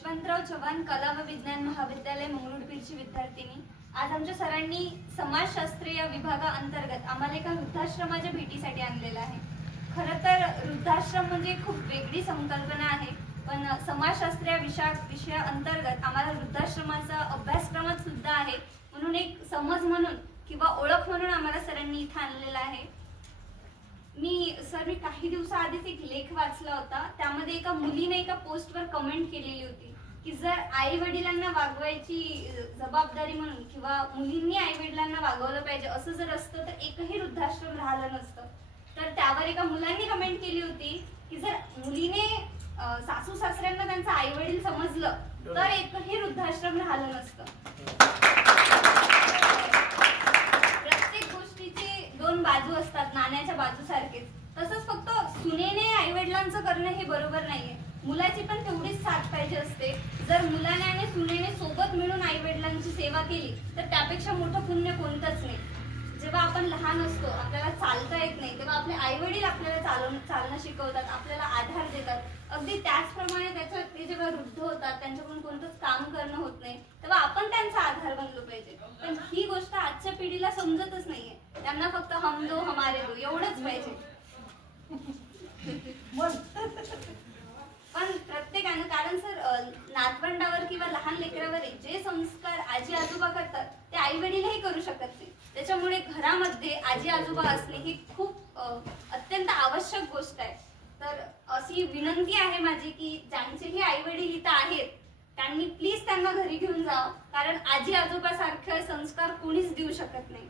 यशवंतराव चव्हाण कला व विज्ञान महाविद्यालय मंगरुळपीरची विद्यार्थिनी। आज आमच्या सरांनी समाजशास्त्र या विभागाअंतर्गत आम्हाला एका वृद्धाश्रमाच्या भेटीसाठी आणलेला आहे। खरं तर वृद्धाश्रम म्हणजे खूप वेगळी संकल्पना आहे, पण समाजशास्त्र या विषयाअंतर्गत आम्हाला वृद्धाश्रमाचा अभ्यासक्रमात सुद्धा आहे, म्हणून एक समज म्हणून किंवा ओळख म्हणून आम्हाला सरांनी इथे आणलेला आहे। मी काही दिवसाआधीच एक लेख वाचला होता, त्यामध्ये एका मुलीने एका पोस्टवर कमेंट केलेली होती की जर आई वडिलांना वागवायची जबाबदारी म्हणून किंवा मुलींनी आई वडिलांना वागवलं पाहिजे असं जर असतं तर एकही वृद्धाश्रम राहिलं नसतं। तर त्यावर एका मुलांनी कमेंट केली होती की जर मुलीने सासू सासऱ्यांना त्यांचं आई वडील समजलं तर एकही वृद्धाश्रम राहिलं नसतं। प्रत्येक गोष्टीचे दोन बाजू असतात, नाण्याच्या बाजूसारखेच। तसंच फक्त सुनेने आई वडिलांचं करणं हे बरोबर नाहीये, मुलाची पण तेवढीच साथ पाहिजे असते। जर मुलाने आणि सुनेने सोबत मिळून आई वडिलांची सेवा केली तर त्यापेक्षा मोठं पुण्य कोणतंच नाही। जेव्हा आपण लहान असतो, आपल्याला चालता येत नाही, तेव्हा आपले आई वडील आपल्याला चालणं शिकवतात, आपल्याला आधार देतात। अगदी त्याचप्रमाणे ते जेव्हा वृद्ध होतात, त्यांच्याकडून कोणतंच काम करणं होत नाही, तेव्हा आपण त्यांचा आधार बनलो पाहिजे। पण ही गोष्ट आजच्या पिढीला समजतच नाहीये, त्यांना फक्त हम दो हमारे दो एवढंच पाहिजे। पण प्रत्येकानं, कारण नातवंडावर किंवा लहान लेकरावर जे संस्कार आजी आजोबा करतात ते आई वडीलही करू शकत नाही। त्याच्यामुळे घरामध्ये आजी आजोबा असणे ही खूप अत्यंत आवश्यक गोष्ट आहे। तर अशी विनंती आहे माझी की ज्यांचेही आई वडील इथं आहेत त्यांनी प्लीज त्यांना घरी घेऊन जावं, कारण आजी आजोबा सारखे संस्कार कोणीच देऊ शकत नाही।